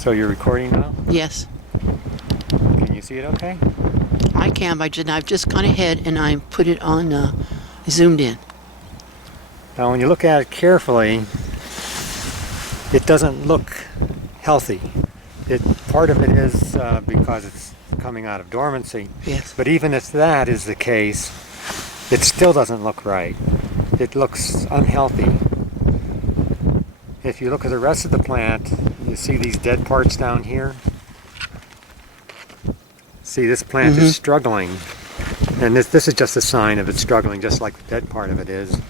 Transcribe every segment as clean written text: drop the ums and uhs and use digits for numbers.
So you're recording now? Yes, Can you see it okay? I can. I've just gone ahead and I put it on zoomed in. Now when you look at it carefully, it doesn't look healthy. Part of it is because it's coming out of dormancy. Yes. But even if that is the case, it still doesn't look right. It looks unhealthy. If you look at the rest of the plant, you see these dead parts down here. See, this plant is struggling. And this is just a sign of it struggling, just like the dead part of it is.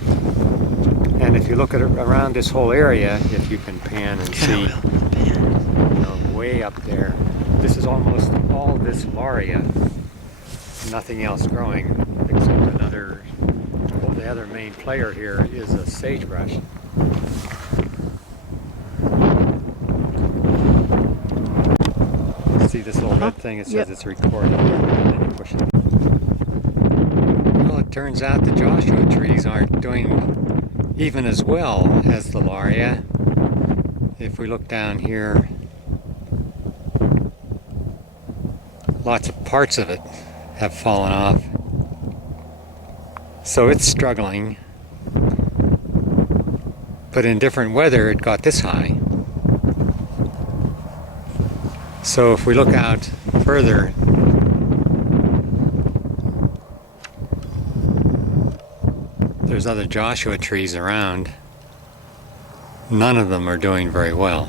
And if you look at it around this whole area, if you can pan and see, way up there, this is almost all this Laria. Nothing else growing except the other main player here is a sagebrush. See this little red thing? It says it's recording, and then you push it. Well, it turns out the Joshua trees aren't doing even as well as the Laria. If we look down here, lots of parts of it have fallen off. So it's struggling. But in different weather, it got this high. So if we look out further, there's other Joshua trees around. None of them are doing very well.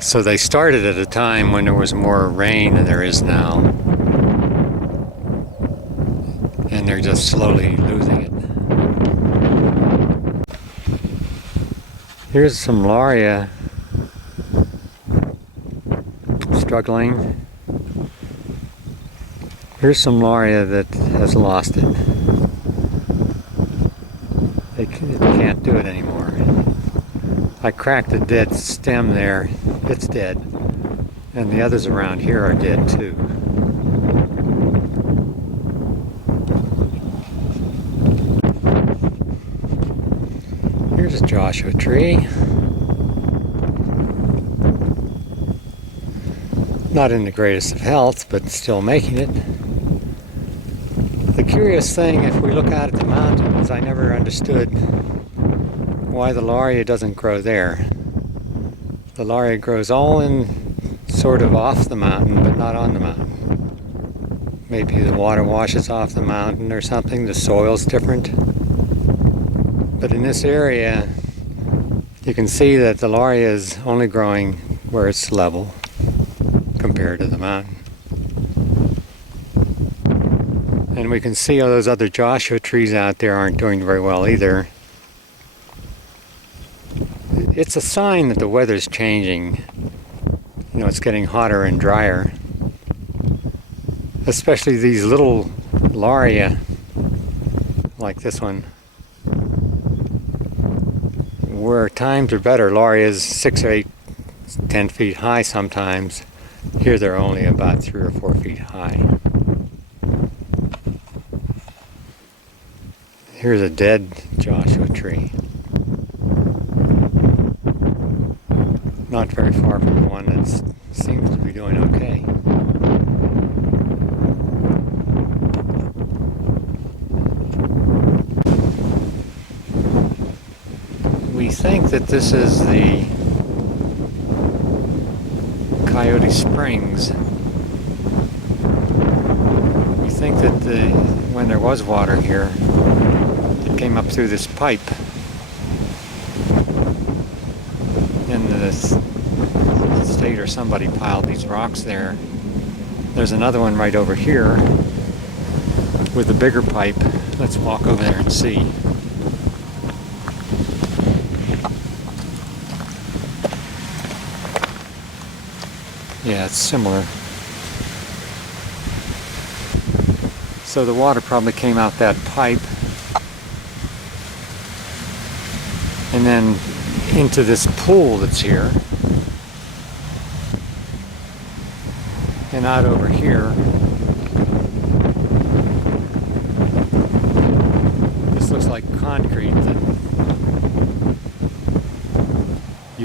So they started at a time when there was more rain than there is now. And they're just slowly losing it. Here's some Laria struggling. Here's some Laria that has lost it. It can't do it anymore. I cracked a dead stem there. It's dead. And the others around here are dead too. Here's a Joshua tree. Not in the greatest of health, but still making it. The curious thing, if we look out at the mountains, I never understood why the Laria doesn't grow there. The Laria grows all in sort of off the mountain, but not on the mountain. Maybe the water washes off the mountain or something, the soil's different. But in this area, you can see that the Laria is only growing where it's level compared to the mountain. And we can see all those other Joshua trees out there aren't doing very well either. It's a sign that the weather's changing. You know, it's getting hotter and drier. Especially these little Laria, like this one. Where times are better, Laria is 6 or 8, 10 feet high sometimes. Here they're only about 3 or 4 feet high. Here's a dead Joshua tree. Not very far from the one that seems to be doing okay. We think that this is the Coyote Springs. We think that when there was water here, it came up through this pipe in the state, or somebody piled these rocks there. There's another one right over here with a bigger pipe. Let's walk over there and see. Yeah, it's similar. So the water probably came out that pipe and then into this pool that's here and out over here. This looks like concrete that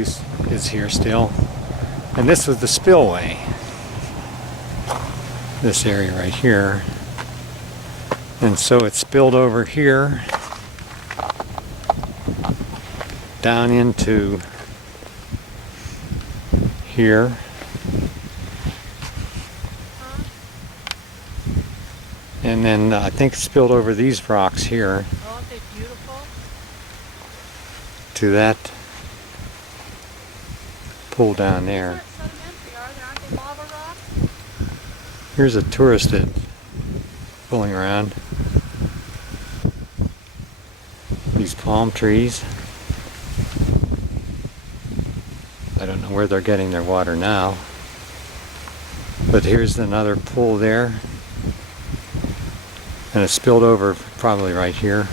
is here still. And this was the spillway. This area right here. And so it spilled over here down into here. And then I think it spilled over these rocks here. Oh, aren't they beautiful? To that pool down there. Sedimentary, aren't they lava rocks? Here's a tourist that fooling around. These palm trees. I don't know where they're getting their water now. But here's another pool there. And it spilled over probably right here.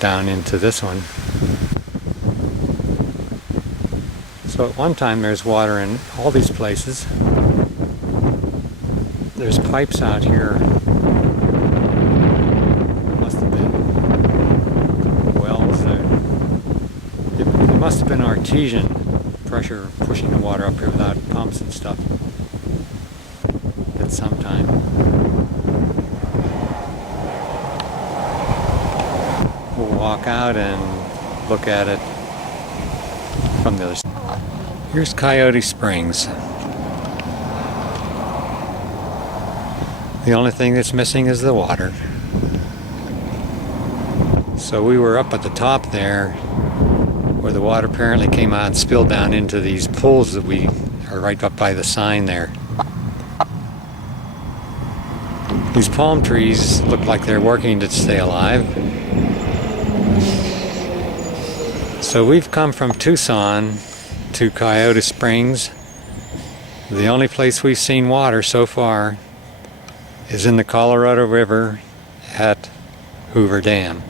Down into this one. So at one time there's water in all these places. There's pipes out here. Must have been wells there. It must have been artesian pressure pushing the water up here without pumps and stuff at some time. We'll walk out and look at it from the other side. Here's Coyote Springs. The only thing that's missing is the water. So we were up at the top there where the water apparently came out and spilled down into these pools that we are right up by the sign there. These palm trees look like they're working to stay alive. So we've come from Tucson to Coyote Springs. The only place we've seen water so far is in the Colorado River at Hoover Dam.